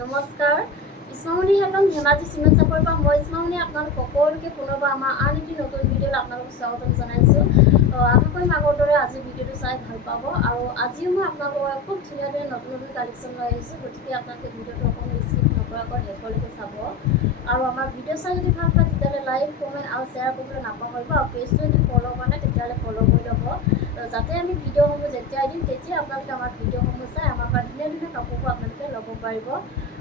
নমস্কাৰ ইছমামণি হেলন ধেমাজি চিমেণ্ট চাপৰিৰ পৰা মই ইছমামণি আপোনালোক সকলোকে পুনৰবাৰ আমাৰ আন এটি নতুন ভিডিঅ'ত আপোনালোকক স্বাগতম জনাইছোঁ। আশা কৰিম আগৰ দৰে আজি ভিডিঅ'টো চাই ভাল পাব আৰু আজিও মই আপোনালোকৰ খুব ধুনীয়া নতুন কালেকশ্যন লৈ আহিছোঁ। গতিকে আপোনালোকে ভিডিঅ'টো অকণমান স্কিপ নকৰাকৈ শেষলৈকে চাব আৰু আমাৰ ভিডিঅ' চাই যদি ভাল পায় তেতিয়াহ'লে লাইক কমেণ্ট আৰু শ্বেয়াৰ কৰিবলৈ নাপাহৰিব আৰু পেজটো যদি ফ'ল' কৰা নাই তেতিয়াহ'লে ফ'ল' কৰি ল'ব, যাতে আমি ভিডিঅ'সমূহ যেতিয়াই দিম তেতিয়া আপোনালোকে আমাৰ ভিডিঅ'সমূহ চাই আমাৰ পৰা ধুনীয়া কাপোৰবোৰ আপোনালোকে ল'ব পাৰিব।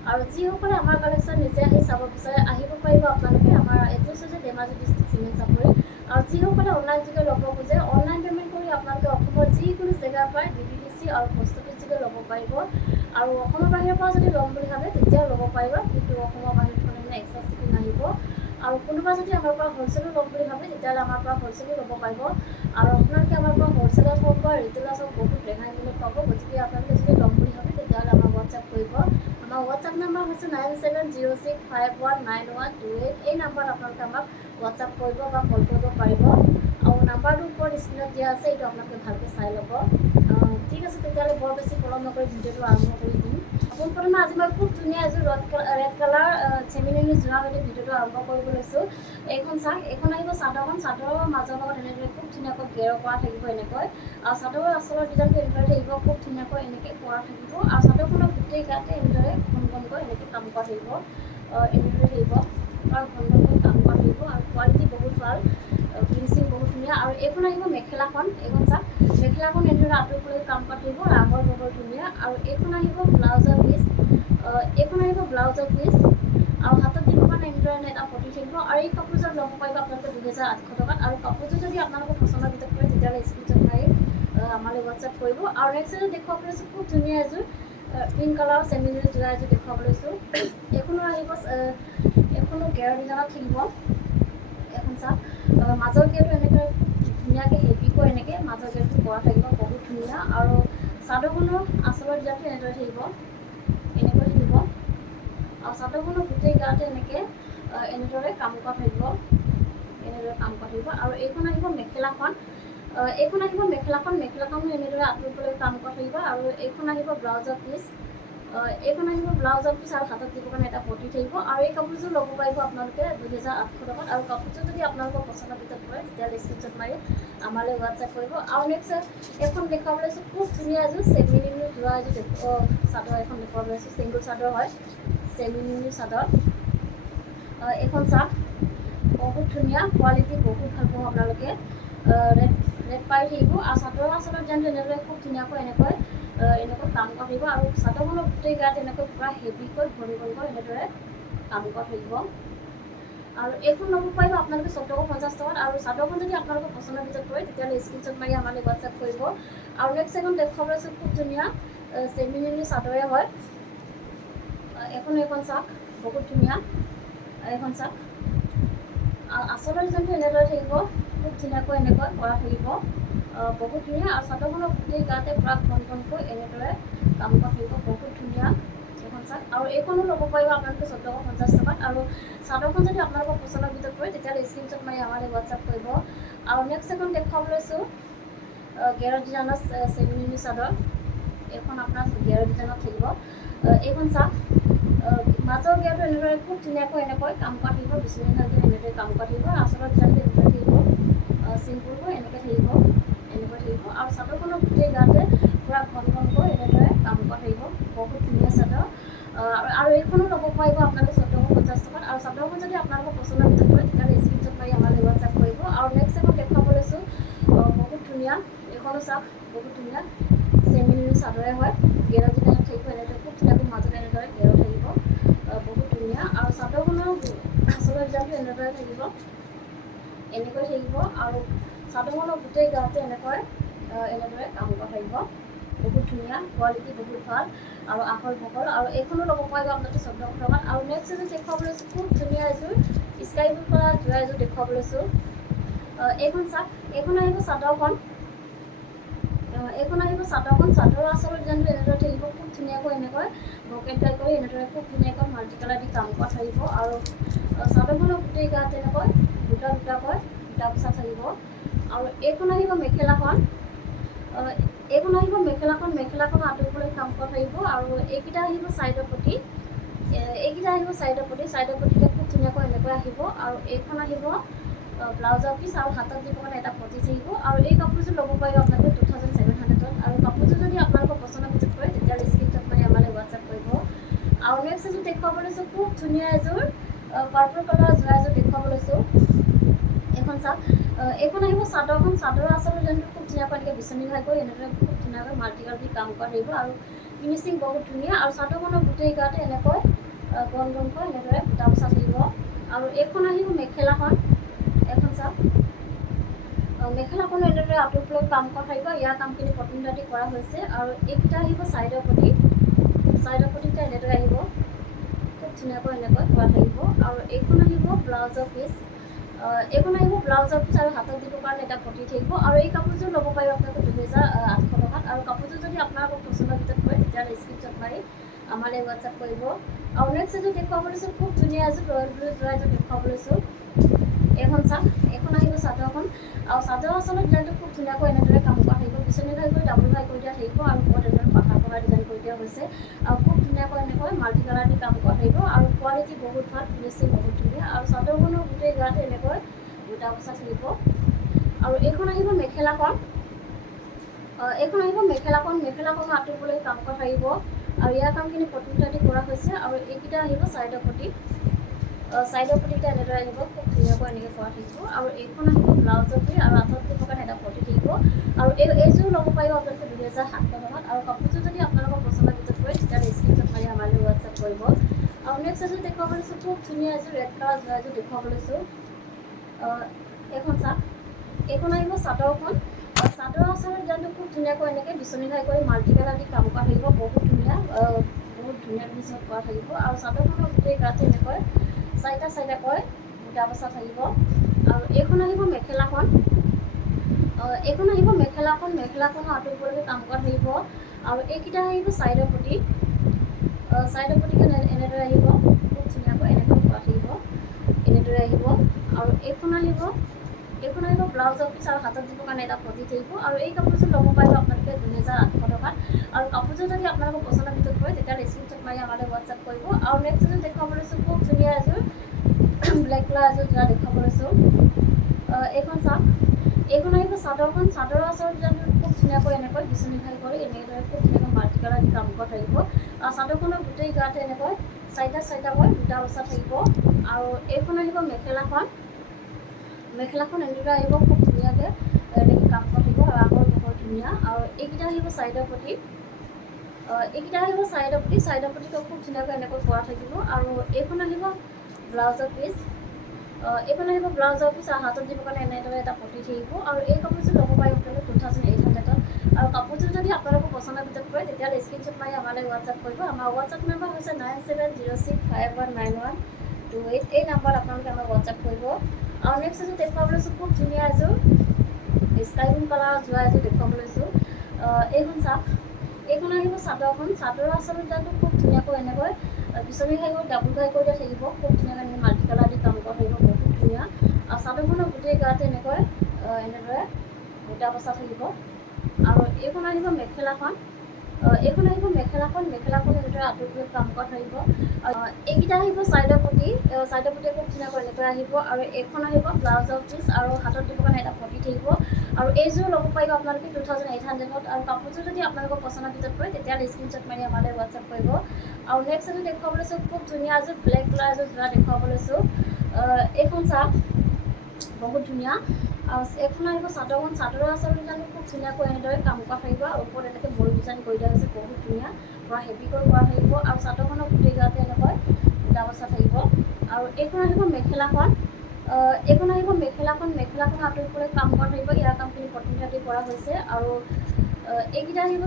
আৰু যিসকলে আমাৰ কালেকশ্যন নিজে আহি চাব বিচাৰে আহিব পাৰিব আপোনালোকে। আমাৰ এড্ৰেছ হৈছে ধেমাজি ডিষ্ট্ৰিক্ট চিমেণ্ট চাপৰি। আৰু যিসকলে অনলাইন যোগে ল'ব খোজে অনলাইন পে'মেণ্ট কৰি আপোনালোকে অসমৰ যিকোনো জেগাৰ পৰাই DDDC আৰু পোষ্ট অফিচ যোগে ল'ব পাৰিব। আৰু অসমৰ বাহিৰৰ পৰা যদি ল'ম বুলি ভাবে তেতিয়াও ল'ব পাৰিব, কিন্তু অসমৰ বাহিৰত হ'লে মানে এক্সট্ৰা চিপিং আহিব। আৰু কোনোবা যদি আমাৰ পৰা হ'লচেলো ল'ম বুলি ভাবে তেতিয়াহ'লে আমাৰ পৰা হ'লচেলো ল'ব পাৰিব। আৰু আপোনালোকে আমাৰ পৰা হ'লচেলত হওক বা ৰিটেইলত হওক বহুত ৰেহাই মূল্যত পাব। গতিকে আপোনালোকে যদি ল'ম বুলি ভাবে তেতিয়াহ'লে আমাৰ হোৱাটছআপ কৰিব। আমাৰ হোৱাটছআপ নাম্বাৰ হৈছে 9706519128। এই নাম্বাৰত আপোনালোকে আমাক হোৱাটছআপ কৰিব বা কল কৰিব পাৰিব। আৰু নাম্বাৰটোৰ ওপৰত স্ক্ৰীণত দিয়া আছে, এইটো আপোনালোকে ভালকৈ চাই ল'ব। ঠিক আছে, তেতিয়াহ'লে বৰ বেছি পলম নকৰি ভিডিঅ'টো আৰম্ভ কৰি দিম। পোনপ্ৰথমে আজি মই খুব ধুনীয়া এযোৰ ৰেড কালাৰ চেমিনী যোৰা সৈতে ভিডিঅ'টো আৰম্ভ কৰিব লৈছোঁ। এইখন চাওক, এইখন আহিব চাদৰখন। চাদৰৰ মাজৰ লগত এনেদৰে খুব ধুনীয়াকৈ গেৰ কৰা থাকিব এনেকৈ, আৰু চাদৰৰ আচলৰ ডিজাইনটো এনেদৰে থাকিব, খুব ধুনীয়াকৈ এনেকৈ কৰা থাকিব। আৰু চাদৰখনৰ গোটেই গাতে এনেদৰে ঘন এনেকৈ কাম কৰা থাকিব, এনেদৰে থাকিব আৰু ঘনকৈ কাম কৰা থাকিব। আৰু কোৱালিটি বহুত ভাল, ফিনিচিং বহুত ধুনীয়া। আৰু এইখন আহিব মেখেলাখন। এইখন চাওক, মেখেলাখন এনেদৰে আঁতৰলৈ কাম কৰা থাকিব, আহল বহল ধুনীয়া। আৰু এইখন আহিব ব্লাউজৰ পিচ। এইখন আহিব ব্লাউজৰ পিচ আৰু হাতত দিব কাৰণে এনেদৰে এটা পটি থাকিব। আৰু এই কাপোৰযোৰ ল'ব পাৰিব আপোনালোকে 2800 টকাত। আৰু কাপোৰযোৰ যদি আপোনালোকৰ পচন্দৰ ভিতৰত কৰে তেতিয়াহ'লে স্ক্ৰীনশ্বট মাৰি আমালৈ হোৱাটছআপ কৰিব। আৰু নেক্সট এযোৰ দেখুৱাব লৈছোঁ, খুব ধুনীয়া এযোৰ পিংক কালাৰ চেমিনী যোৰা এযোৰ দেখুৱাব লৈছোঁ। এইখনো আহিব, এইখনো গেৰ ডিজাইনত থাকিব। এখন চাওক, মাজৰ গেৰটো এনেকৈ ধুনীয়াকৈ হেভিকৈ এনেকৈ মাজৰ গেৰটো কৰা থাকিব, বহুত ধুনীয়া। আৰু চাদৰখনৰ আচলৰ ডিজাইনটো এনেদৰে থাকিব, এনেকৈ থাকিব। আৰু চাদৰখনৰ গোটেই গাতে এনেদৰে কাম কৰা থাকিব, এনেদৰে কাম কৰা থাকিব। আৰু এইখন আহিব মেখেলাখন। এইখন আহিব মেখেলাখনো এনেদৰে আঁতৰলৈ কাম কৰা থাকিব। আৰু এইখন আহিব ব্লাউজৰ পিচ। এইখন আহিব ব্লাউজৰ পিচ আৰু হাতত দিবৰ কাৰণে এটা পটি থাকিব। আৰু এই কাপোৰযোৰ ল'ব পাৰিব আপোনালোকে 2800 টকাত। আৰু কাপোৰযোৰ যদি আপোনালোকৰ পচন্দৰ ভিতৰত পৰে তেতিয়াহ'লে স্ক্ৰীনশ্বট মাৰি আমালৈ হোৱাটছআপ কৰিব। আৰু নেক্সট এখন দেখুৱাব লৈছোঁ, খুব ধুনীয়া এযোৰ চেমিনী যোৰা এযোৰ চাদৰ এখন দেখুৱাব লৈছোঁ। চিংগুল চাদৰ হয়, চেমিনী চাদৰ। এইখন চাওক, বহুত ধুনীয়া, কোৱালিটি বহুত ভাল পাব আপোনালোকে। ৰেড পাই থাকিব। আৰু চাদৰৰ আচলৰ ডিজাইনটো এনেদৰে খুব ধুনীয়াকৈ এনেকৈ কাম কৰা থাকিব। আৰু চাদৰখনৰ গোটেই গাত এনেকৈ পূৰা হেভিকৈ ঘনকৈ এনেদৰে কাম কৰা থাকিব। আৰু এইখন ল'ব পাৰিব আপোনালোকে 1450 টকাত। আৰু চাদৰখন যদি আপোনালোকৰ পচন্দৰ ভিতৰত পৰে তেতিয়াহ'লে স্ক্ৰীনশ্বট মাৰি আমালৈ হোৱাটছআপ কৰিব। আৰু নেক্সট এখন দেখুৱাব লৈছোঁ, খুব ধুনীয়া চেমিনী চাদৰে হয়। এইখন চাওক, বহুত ধুনীয়া। এইখন চাওক, আচলৰ ডিজাইনটো এনেদৰে থাকিব, খুব ধুনীয়াকৈ এনেকৈ কৰা থাকিব, বহুত ধুনীয়া। আৰু চাদৰখনৰ গোটেই গাতে পূৰা ঘনকৈ এনেদৰে কাম কৰা থাকিব, বহুত ধুনীয়া। এইখন চাওক, আৰু এইখনো ল'ব পাৰিব আপোনালোকে 1450 টকাত। আৰু চাদৰখন যদি আপোনালোকৰ পচন্দৰ ভিতৰত পৰে তেতিয়াহ'লে স্ক্ৰীনশ্বট মাৰি আমালৈ হোৱাটছআপ কৰিব। আৰু নেক্সট এখন দেখুৱাব লৈছোঁ, গেৰ ডিজাইনৰ চেমিনী চাদৰ। এইখন আপোনাৰ গেৰ ডিজাইনত থাকিব। এইখন চাওক, মাজৰ গেৰটো এনেদৰে খুব ধুনীয়াকৈ এনেকৈ কাম কৰা থাকিব, বিচনী ধাগে এনেদৰে কাম কৰা থাকিব। আচলৰ ডিজাইনটো এনেদৰে থাকিব, চিম্পুলকৈ এনেকৈ থাকিব, এনেকৈ থাকিব। আৰু চাদৰখনৰ গোটেই গাতে পূৰা ঘনকৈ এনেদৰে কাম কৰা থাকিব, বহুত ধুনীয়া চাদৰ। আৰু এইখনো ল'ব পাৰিব আপোনালোকে 1450 টকাত। আৰু চাদৰখন যদি আপোনালোকৰ পচন্দৰ ভিতৰত পৰে তেতিয়াহ'লে স্ক্ৰীনশ্বট মাৰি আমালৈ হোৱাটছআপ কৰিব। আৰু নেক্সট এখন দেখুৱাব লৈছোঁ, বহুত ধুনীয়া। এইখনো চাওক, বহুত ধুনীয়া চেমিনী চাদৰে হয়, গেৰ ডিজাইনত থাকিব। এনেদৰে খুব ধুনীয়াকৈ মাজতে এনেদৰে গেৰ থাকিব, বহুত ধুনীয়া। আৰু চাদৰখনৰ আচলৰ ডিজাইনটো এনেদৰে থাকিব, এনেকৈ থাকিব। আৰু চাদৰখনৰ গোটেই গাতে এনেদৰে কাম কৰা থাকিব, বহুত ধুনীয়া, কোৱালিটি বহুত ভাল আৰু আহল বহল। আৰু এইখনো ল'ব পাৰিব আপোনালোকে 1400 টকাত। আৰু নেক্সট এযোৰ দেখুৱাব লৈছোঁ, খুব ধুনীয়া এযোৰ স্কাই ব্লু কালাৰ যোৰা এযোৰ দেখুৱাব লৈছোঁ। এইখন চাওক, এইখন আহিব চাদৰখন। এইখন আহিব চাদৰখন। চাদৰৰ আচলৰ ডিজাইনটো এনেদৰে থাকিব, খুব ধুনীয়াকৈ এনেকৈ ব্ৰকেট টাইপ কৰি এনেদৰে খুব ধুনীয়াকৈ মাল্টি কালাৰ দি কাম কৰা থাকিব। আৰু চাদৰখনৰ গোটেই গাত এনেকৈ দুটাকৈ বুটা বচা থাকিব। আৰু এইখন আহিব মেখেলাখন। এইখন আহিব মেখেলাখন। মেখেলাখন আঁতৰিবলৈ কাম কৰা থাকিব। আৰু এইকেইটা আহিব চাইডৰ পটি। এইকেইটা আহিব চাইডৰ পতিতে খুব ধুনীয়াকৈ এনেকৈ আহিব আৰু এইখন আহিব ব্লাউজৰ পিচ আৰু হাতত দিব কাৰণে এটা পতি থাকিব আৰু এই কাপোৰযোৰ ল'ব পাৰিব আপোনালোকে 2700 আৰু কাপোৰযোৰ যদি আপোনালোকৰ পচন্দৰ ভিতৰত কৰে তেতিয়াহ'লে স্ক্ৰীনশ্বট মাৰি আমালৈ হোৱাটছআপ কৰিব আৰু নেক্সট এযোৰ দেখুৱাব লৈছোঁ খুব ধুনীয়া এযোৰ পাৰ্পল কালাৰৰ যোৰা এযোৰ দেখুৱাব লৈছোঁ এইখন চাওক এইখন আহিব চাদৰৰ আচলতে যেন খুব ধুনীয়াকৈ এনেকৈ বিচনী ঘাইকৈ এনেদৰে খুব ধুনীয়াকৈ মাল্টি কালাৰ দি কাম কৰা থাকিব আৰু ফিনিচিং বহুত ধুনীয়া আৰু চাদৰখনৰ গোটেই গাতে এনেকৈ গণকৈ এনেদৰে বুটা বচা থাকিব আৰু এইখন আহিব মেখেলাখন এখন চাওক মেখেলাখনো এনেদৰে আঁতৰলৈ কাম কৰা থাকিব ইয়াৰ কামখিনি পটনদাটি কৰা হৈছে আৰু এইকেইটা আহিব চাইডৰ পতিটা এনেদৰে আহিব খুব ধুনীয়াকৈ এনেকৈ কৰা থাকিব আৰু এইখন আহিব ব্লাউজৰ পিচ আৰু হাতত দিবৰ কাৰণে এটা পতি থাকিব আৰু এই কাপোৰযোৰ ল'ব পাৰিব আপোনালোকে 2800 টকাত আৰু কাপোৰযোৰ যদি আপোনালোকৰ পচন্দৰ ভিতৰত কৰে তেতিয়াহ'লে স্ক্ৰীনশ্বট মাৰি আমালৈ হোৱাটছআপ কৰিব আৰু নেক্সট এযোৰ দেখুৱাব লৈছোঁ খুব ধুনীয়া এযোৰ ৰয়েল ব্লু যোৰা এযোৰ দেখুৱাব লৈছোঁ এইখন চাওক এইখন আহিব চাদৰখন আৰু চাদৰ আচলত ডিজাইনটো খুব ধুনীয়াকৈ এনেদৰে কাম কৰা থাকিব বিচনী ঘাই কৰি ডাবল ঘাই কৰি দিয়া থাকিব আৰু ওপৰত এনেদৰে পাহাৰ ডিজাইন কৰি দিয়া হৈছে আৰু খুব ধুনীয়াকৈ এনেকৈ মাল্টি কালাৰ দি কাম কৰা থাকিব আৰু কোৱালিটি বহুত ভাল ফিনিচিং বহুত ধুনীয়া আৰু চাদৰখনৰ গোটেই গাতে এনেকৈ বুটা বচা থাকিব আৰু এইখন আহিব মেখেলাখন মেখেলাখনো আঁতৰিবলৈ কাম কৰা থাকিব আৰু ইয়াৰ কামখিনি পটনদাটি কৰা হৈছে আৰু এইকেইটা আহিব চাইডৰ পতিটা এনেদৰে আহিব খুব ধুনীয়াকৈ এনেকৈ কৰা থাকিব আৰু এইখন আহিব ব্লাউজৰ পিচ আৰু হাতত দিবৰ কাৰণে এটা পতি থাকিব আৰু এইযোৰ ল'ব পাৰিব আপোনালোকে 2700 টকাত আৰু কাপোৰযোৰ যদি আপোনালোকৰ পচন্দৰ ভিতৰত কৰে তেতিয়াহ'লে স্ক্ৰীনশ্বট মাৰি আমালৈ হোৱাটছআপ কৰিব আৰু নেক্সট এযোৰ দেখুৱাব লৈছোঁ খুব ধুনীয়া এযোৰ ৰেড কালাৰ যোৰা এযোৰ দেখুৱাব লৈছোঁ এইখন চাওক এইখন আহিব চাদৰ আচলৰ ডিজাইনটো খুব ধুনীয়াকৈ এনেকৈ বিচনী ঘাই কৰি মাল্টি কালাৰ দি কাম কৰা থাকিব বহুত ধুনীয়া ফিনিচিং কৰা থাকিব আৰু চাদৰখনৰ গোটেই গাতে এনেকৈ চাৰিটাকৈ বুটা বচা থাকিব আৰু এইখন আহিব মেখেলাখনো আঁতৰিবলৈ কাম কৰা থাকিব আৰু এইকেইটা আহিব চাইডৰ পতিখন এনেদৰে আহিব খুব ধুনীয়াকৈ এনেকৈ কৰা থাকিব এনেদৰে আহিব আৰু এইখন আহিব ব্লাউজৰ পিচ আৰু হাতত দিবৰ কাৰণে এটা পতি থাকিব আৰু এই কাপোৰযোৰ ল'ব পাৰিব আপোনালোকে 2800 টকাত আৰু কাপোৰযোৰ যদি আপোনালোকৰ পচন্দৰ ভিতৰত কৰে তেতিয়াহ'লে স্ক্ৰীনশ্বট মাৰি আমালৈ হোৱাটছআপ কৰিব আৰু নেক্সট এযোৰ দেখুৱাব লৈছোঁ খুব ধুনীয়া এযোৰ ব্লেক কালাৰ এযোৰ যোৰা দেখুৱাব লৈছোঁ এইখন চাওক এইখন আহিব চাদৰৰ আচল ডিজাইনটো খুব ধুনীয়াকৈ এনেকৈ বিচনী ঘাই কৰি এনেদৰে খুব ধুনীয়াকৈ মাল্টি কালাৰ দি কাম কৰা থাকিব আৰু চাদৰখনৰ গোটেই গাতে এনেকৈ চাৰিটাকৈ বুটা বচা থাকিব আৰু এইখন আহিব মেখেলাখন এনেদৰে আহিব খুব ধুনীয়াকৈ এনেকৈ কাম কৰা থাকিব আৰু আগৰ বহুত ধুনীয়া আৰু এইকেইটা আহিব চাইডৰ পতিটো খুব ধুনীয়াকৈ এনেকৈ কৰা থাকিব আৰু এইখন আহিব ব্লাউজৰ পিচ আৰু হাতত দিবৰ কাৰণে এনেদৰে এটা পতি থাকিব আৰু এই কাপোৰযোৰ ল'ব পাৰিব আপোনালোকে 2800 আৰু কাপোৰযোৰ যদি আপোনালোকৰ পচন্দৰ ভিতৰত কৰে তেতিয়াহ'লে স্ক্ৰীনশ্বট মাৰি আমালৈ হোৱাটছআপ কৰিব আমাৰ হোৱাটছআপ নম্বৰ হৈছে 9706519128 এই নাম্বাৰত আপোনালোকে আমাক হোৱাটছআপ কৰিব আৰু নেক্সট এযোৰ দেখুৱাব লৈছোঁ খুব ধুনীয়া এযোৰ স্কাই ব্লু কালাৰৰ যোৰা এযোৰ দেখুৱাব লৈছোঁ এইখন চাওক এইখন আহিব চাদৰৰ আচলতে ডিজাইনটো খুব ধুনীয়াকৈ এনেকৈ বিচনী ঘাই কৰি ডাবল ঘাই কৰি দিয়া থাকিব খুব ধুনীয়াকৈ এনেকৈ মাল্টি কালাৰ দি কাম কৰা থাকিব বহুত ধুনীয়া আৰু চাদৰখনৰ গোটেই গাতে এনেকৈ এনেদৰে বুটা বচা থাকিব আৰু এইখন আহিব মেখেলাখন এনেদৰে আঁতৰলৈ কাম কৰা থাকিব এইকেইটা আহিব চাইডৰ পতি খুব ধুনীয়াকৈ এনেকৈ আহিব আৰু এইখন আহিব ব্লাউজৰ পিচ আৰু হাতত দিবৰ কাৰণে এটা পতি থাকিব আৰু এইযোৰ ল'ব পাৰিব আপোনালোকে 2800 আৰু কাপোৰযোৰ যদি আপোনালোকৰ পচন্দৰ ভিতৰত কৰে তেতিয়াহ'লে স্ক্ৰীনশ্বট মাৰি আমালৈ হোৱাটছআপ কৰিব আৰু নেক্সট এযোৰ দেখুৱাব লৈছোঁ খুব ধুনীয়া এযোৰ ব্লেক কালাৰ এযোৰ যোৰা দেখুৱাব লৈছোঁ এইখন চাওক বহুত ধুনীয়া আৰু এইখন আহিব চাদৰৰ আচল ডিজাইনটো খুব ধুনীয়াকৈ এনেদৰে কাম কৰা থাকিব আৰু ওপৰত এনেকৈ বড়ি ডিজাইন কৰি দিয়া হৈছে বহুত ধুনীয়া পুৰা হেভিকৈ কৰা থাকিব আৰু চাদৰখনৰ গোটেই গাতে এনেকৈ বুটা বচা থাকিব আৰু এইখন আহিব মেখেলাখন আঁতৰিবলৈ কাম কৰা থাকিব ইয়াৰ কামখিনি পটনদাটি কৰা হৈছে আৰু এইকেইটা আহিব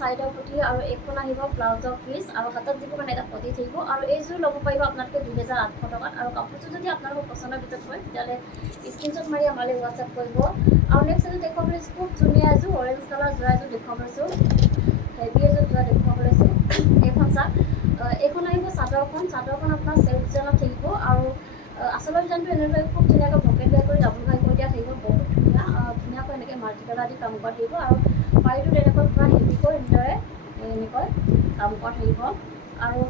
চাইডৰ পতি আৰু এইখন আহিব ব্লাউজৰ পিচ আৰু হাতত দিবৰ কাৰণে এটা পতি থাকিব আৰু এইযোৰ ল'ব পাৰিব আপোনালোকে 2800 টকাত আৰু কাপোৰযোৰ যদি আপোনালোকৰ পচন্দৰ ভিতৰত হয় তেতিয়াহ'লে স্ক্ৰীনশ্বট মাৰি আমালৈ হোৱাটছআপ কৰিব আৰু নেক্সট এযোৰ দেখুৱাব লৈছোঁ খুব ধুনীয়া এযোৰ অৰেঞ্জ কালাৰ যোৰা এযোৰ দেখুৱাব লৈছোঁ হেভি এযোৰ যোৰা দেখুৱাব লৈছোঁ এইখন চাওক এইখন আহিব চাদৰখন আপোনাৰ চেল্ফ ডিজাইনত থাকিব আৰু আচলৰ ডিজাইনটো এনেদৰে খুব ধুনীয়াকৈ পকেট ঘাই কৰি ডাবল ঘাই কৰি দিয়া থাকিব বহুত ধুনীয়াকৈ এনেকৈ মাল্টি কালাৰ দি কাম কৰা থাকিব আৰু পাৰিটো তেনেকৈ পুৰা হেভি কৰি এনেকৈ কাম কৰা থাকিব আৰু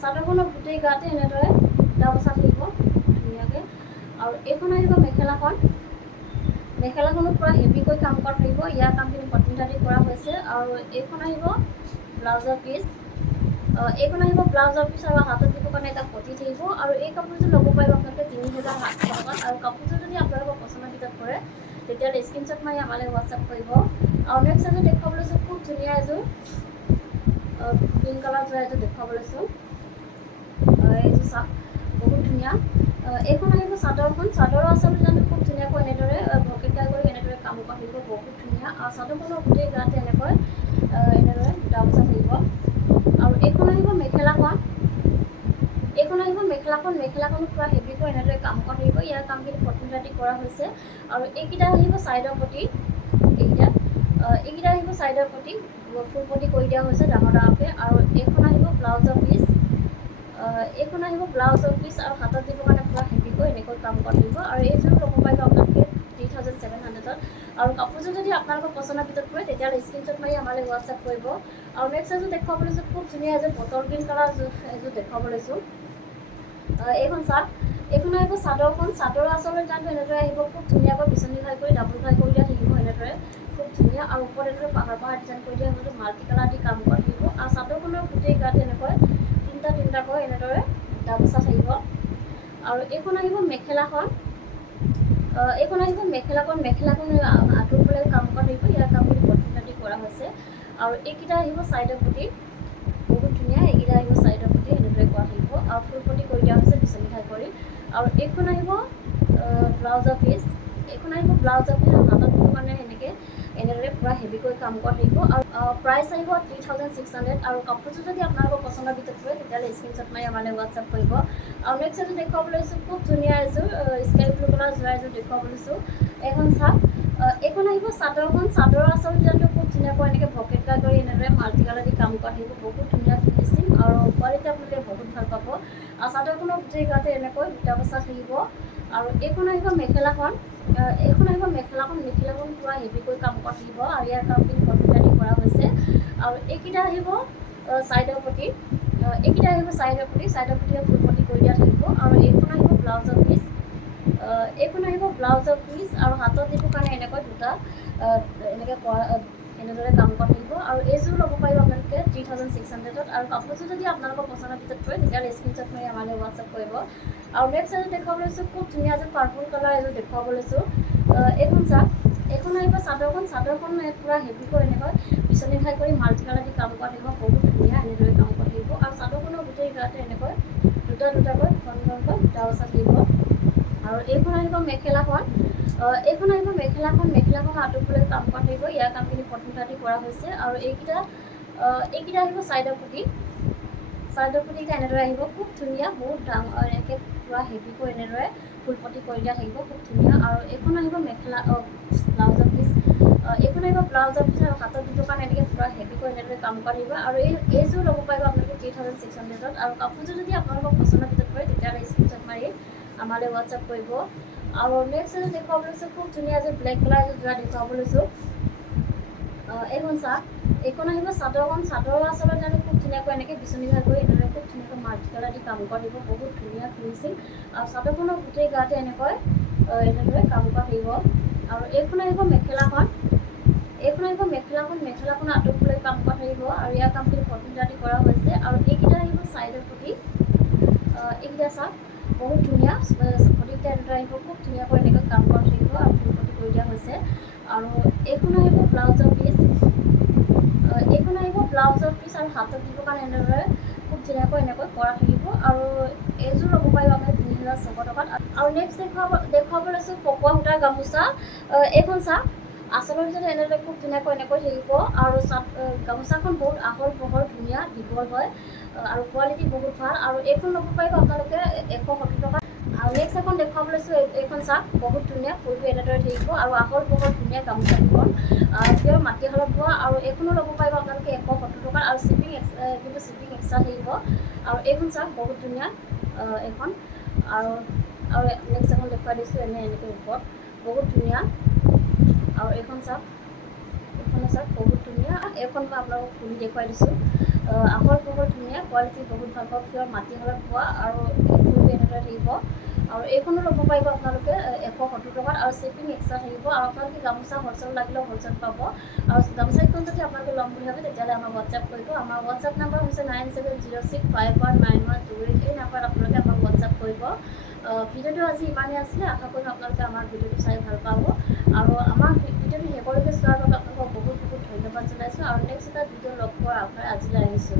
চাদৰখনৰ গোটেই গাতে এনেদৰে বুটা বচা থাকিব ধুনীয়াকৈ আৰু এইখন আহিব মেখেলাখনো পূৰা হেভিকৈ কাম কৰা থাকিব ইয়াৰ কামখিনি কটন কাটি কৰা হৈছে আৰু এইখন আহিব ব্লাউজৰ পিচ এইখন আহিব ব্লাউজৰ পিচ আৰু হাতত দিবৰ কাৰণে এটা পতি থাকিব আৰু এই কাপোৰযোৰ ল'ব পাৰিব আপোনালোকে ৩,৭০০ টকাত আৰু কাপোৰযোৰ যদি আপোনালোকৰ পচন্দৰ ভিতৰত পৰে তেতিয়াহ'লে স্ক্ৰীনশ্বট মাৰি আমালৈ হোৱাটছআপ কৰিব আৰু নেক্সট এযোৰ দেখুৱাব লৈছোঁ খুব ধুনীয়া এযোৰ পিংক কালাৰ যোৱা এযোৰ দেখুৱাব লৈছোঁ এইযোৰ চাওক বহুত ধুনীয়া এইখন আহিব চাদৰখন চাদৰৰ আচলতে জানো খুব ধুনীয়াকৈ এনেদৰে ভকেটকাই কৰি এনেদৰে কাম কৰা থাকিব বহুত ধুনীয়া আৰু চাদৰখনৰ গোটেই গাতে এনেকৈ এনেদৰে বুটা বচা থাকিব আৰু এইখন আহিব মেখেলাখনো পূৰা হেভিকৈ এনেদৰে কাম কৰা থাকিব ইয়াৰ কামখিনি কটন কাটি কৰা হৈছে আৰু এইকেইটা আহিব ছাইডৰ পতি এইকেইটা আহিব ছাইডৰ পতি ফুল পতি কৰি দিয়া হৈছে ডাঙৰকৈ আৰু এইখন আহিব ব্লাউজৰ পিচ আৰু হাতত দিবৰ কাৰণে পূৰা হেভিকৈ এনেকৈ কাম কৰা থাকিব আৰু এইযোৰ ল'ব পাৰিব আপোনালোকে 3,700ত আৰু কাপোৰযোৰ যদি আপোনালোকৰ পচন্দৰ ভিতৰত পৰে তেতিয়াহ'লে স্ক্ৰীনশ্বট মাৰি আমালৈ হোৱাটছআপ কৰিব আৰু নেক্সট এযোৰ দেখুৱাব লৈছোঁ খুব ধুনীয়া এযোৰ বটল গ্ৰীণ কালাৰ এযোৰ দেখুৱাব লৈছোঁ এইখন চাওক এইখন আহিব চাদৰৰ আচলতে জানটো এনেদৰে আহিব খুব ধুনীয়াকৈ বিচনী ঘাই কৰি ডাবুল ঘাই কৰি দিয়া থাকিব এনেদৰে খুব ধুনীয়া আৰু ওপৰত এনেদৰে পাহাৰ ডিজাইন কৰি দিয়া হ'ব মাল্টি কালাৰ দি কাম কৰা থাকিব আৰু চাদৰখনৰ গোটেই গাত এনেকৈ তিনিটাকৈ এনেদৰে বুটা বচা থাকিব আৰু এইখন আহিব মেখেলাখন আঁঠুৰ ফালে কাম কৰা থাকিব ইয়াৰ কামখিনি কটন কাটি কৰা হৈছে আৰু এইকেইটা আহিব ছাইডৰ পতি বহুত ধুনীয়া এইকেইটা আহিব ছাইডৰ পতি এনেদৰে কৰা থাকিব আৰু ফুল পতি কৰি দিয়া হৈছে বিচনী ঘাই কৰি আৰু এইখন আহিব ব্লাউজৰ পিচ আৰু হাতত দিবৰ কাৰণে এনেকৈ এনেদৰে পূৰা হেভিকৈ কাম কৰা থাকিব আৰু প্ৰাইচ আহিব 3,600 আৰু কাপোৰযোৰ যদি আপোনালোকৰ পচন্দৰ ভিতৰত পৰে তেতিয়াহ'লে স্ক্ৰীনশ্বট মাৰি আমালৈ হোৱাটছআপ কৰিব আৰু নেক্সট এযোৰ দেখুৱাব লৈছোঁ খুব ধুনীয়া এযোৰ স্কাই ব্লু কালাৰ যোৱা এযোৰ দেখুৱাব লৈছোঁ এইখন চাওক এইখন আহিব চাদৰৰ আচল ডিজাইনটো খুব ধুনীয়াকৈ এনেকৈ ভকেটকাই কৰি এনেদৰে মাল্টি কালাৰ দি কাম কৰা থাকিব বহুত ধুনীয়া ফিনিচিং আৰু কোৱালিটি আপোনালোকে বহুত ভাল পাব আৰু চাদৰখনৰ গোটেই গাতে এনেকৈ বুটা বচা থাকিব আৰু এইখন আহিব মেখেলাখন পূৰা হেভিকৈ কাম কৰা থাকিব আৰু ইয়াৰ কামখিনি কটন কাটি কৰা হৈছে আৰু এইকেইটা আহিব ছাইডৰ পতি ফুল পতি কৰি দিয়া থাকিব আৰু এইখন আহিব ব্লাউজৰ পিচ আৰু হাতত দিবৰ কাৰণে এনেকৈ দুটা এনেদৰে কাম কৰা থাকিব আৰু এইযোৰ ল'ব পাৰিব আপোনালোকে 3,600ত আৰু কাপোৰযোৰ যদি আপোনালোকৰ পচন্দৰ ভিতৰত পৰে তেতিয়াহ'লে স্ক্ৰীনশ্বট মাৰি আমালৈ হোৱাটছআপ কৰিব আৰু নেক্সট এযোৰ দেখুৱাব লৈছোঁ খুব ধুনীয়া এযোৰ পাৰ্পল কালাৰ এযোৰ দেখুৱাব লৈছোঁ এইখন চাওক এইখন আহিব চাদৰখন পূৰা হেভিকৈ এনেকৈ বিচনী ঘাই কৰি মাল্টি কালাৰ দি কাম কৰা থাকিব বহুত ধুনীয়া এনেদৰে কাম কৰা থাকিব আৰু চাদৰখনৰ গোটেই গাতে এনেকৈ দুটাকৈ ঘনকৈ বুটা বচা থাকিব আৰু এইখন আহিব মেখেলাখন আঁঠুৰ ফালে কাম কৰা থাকিব ইয়াৰ কামখিনি কটন কাটি কৰা হৈছে আৰু এইকেইটা আহিব ছাইডৰ পতিকেইটা এনেদৰে আহিব খুব ধুনীয়া বহুত ডাঙৰ এনেকৈ পূৰা হেভিকৈ এনেদৰে ফুল পতি কৰি দিয়া থাকিব খুব ধুনীয়া আৰু এইখন আহিব ব্লাউজৰ পিচ আৰু হাতত দিবৰ কাৰণে এনেকৈ পূৰা হেভিকৈ এনেদৰে কাম কৰা থাকিব আৰু এইযোৰ ল'ব পাৰিব আপোনালোকে 3,600ত আৰু কাপোৰযোৰ যদি আপোনালোকৰ পচন্দৰ ভিতৰত পৰে তেতিয়াহ'লে স্ক্ৰীনশ্বট মাৰি আমালৈ হোৱাটছআপ কৰিব আৰু নেক্সট এযোৰ দেখুৱাব লৈছোঁ খুব ধুনীয়া এযোৰ ব্লেক কালাৰ এযোৰ যোৰা দেখুৱাব লৈছোঁ এইখন চাওক এইখন আহিব চাদৰৰ আচলতে জানো খুব ধুনীয়াকৈ এনেকৈ বিচনী ঘাই কৰি এনেদৰে খুব ধুনীয়াকৈ মাল্টি কালাৰ দি কাম কৰা থাকিব বহুত ধুনীয়া ফিনিচিং আৰু চাদৰখনৰ গোটেই গাতে এনেকৈ এনেদৰে কাম কৰা থাকিব আৰু এইখন আহিব মেখেলাখন আঁঠুৰ ফালে কাম কৰা থাকিব আৰু ইয়াৰ কামখিনি কটন কাটি কৰা হৈছে আৰু এইকেইটা আহিব ছাইডৰ পতি এইকেইটা চাওক বহুত ধুনীয়া পতিকেইটা এনেদৰে আহিব খুব ধুনীয়াকৈ এনেকৈ কাম কৰা থাকিব আৰু ফুল পতি কৰি দিয়া হৈছে আৰু এইখন আহিব ব্লাউজৰ পিচ আৰু হাতত দিবৰ কাৰণে এনেদৰে খুব ধুনীয়াকৈ এনেকৈ কৰা থাকিব আৰু এইযোৰ ল'ব পাৰিব আপুনি 3,600 টকাত আৰু নেক্সট দেখুৱাব লৈছোঁ পকোৱা সূতাৰ গামোচা এইখন চাওক আচলতে যদি এনেদৰে খুব ধুনীয়াকৈ এনেকৈ থাকিব আৰু গামোচাখন বহুত আহল বহল ধুনীয়া দীঘল হয় আৰু কোৱালিটি বহুত ভাল আৰু এইখন ল'ব পাৰিব আপোনালোকে 170 টকা আৰু নেক্সট এখন দেখুৱাব লৈছোঁ এইখন চাওক বহুত ধুনীয়া ফুলটো এনেদৰে থাকিব আৰু আহল বহল ধুনীয়া গামোচাখন পিয়ৰ মাটিশালত বোৱা আৰু এইখনো ল'ব পাৰিব আপোনালোকে 170 টকা আৰু শ্বিপিং এক্সট্ৰা থাকিব আৰু এইখন চাওক বহুত ধুনীয়া এইখন আৰু নেক্সট এখন দেখুৱাই দিছোঁ এনেকৈ ওপৰত বহুত ধুনীয়া আৰু এইখনো চাওক বহুত ধুনীয়া এইখন মই আপোনালোকক খুলি দেখুৱাই দিছোঁ। আহল বহল ধুনীয়া, কোৱালিটি বহুত ভাল পাব, পিয়ৰ মাটিশালত পোৱা আৰু ফুলটো এনেদৰে থাকিব। আৰু এইখনো ল'ব পাৰিব আপোনালোকে 170 টকাত, আৰু শ্বিপিং এক্সট্ৰা থাকিব। আৰু আপোনালোকে গামোচা হ'লচেল লাগিলেও হ'লচেল পাব। আৰু গামোচাখন যদি আপোনালোকে ল'ম বুলি ভাবে তেতিয়াহ'লে আমাক হোৱাটছআপ কৰিব। আমাৰ হোৱাটছআপ নাম্বাৰ হৈছে 9706519128। এই নাম্বাৰত আপোনালোকে আমাক হোৱাটছআপ কৰিব। ভিডিঅ'টো আজি ইমানেই আছিলে। আশা কৰোঁ আপোনালোকে আমাৰ ভিডিঅ'টো চাই ভাল পাব। আৰু আমাৰ ভিডিঅ'টো শেষলৈকে চোৱাৰ বাবে আপোনালোকক বহুত বহুত ধন্যবাদ জনাইছোঁ। আৰু নেক্সট এটা ভিডিঅ' লগ পোৱাৰ আশাৰে আজিলৈ আহিছোঁ।